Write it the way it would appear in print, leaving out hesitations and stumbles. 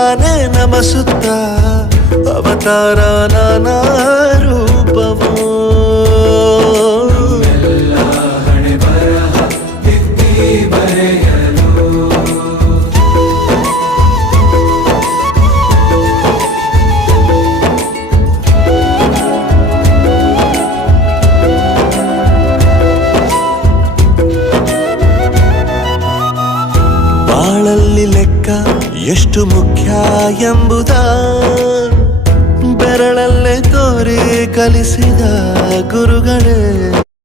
ತಾನೇ ನಮಸುತ್ತ ಅವತಾರ ನಾನಾ ರೂಪವೋ ಬಾಳಲ್ಲಿ ಲೆಕ್ಕ ಎಷ್ಟು ಮುಖ್ಯ ಎಂಬುದ ಬೆರಳಲ್ಲೇ ತೋರಿ ಕಲಿಸಿದ ಗುರುಗಳೇ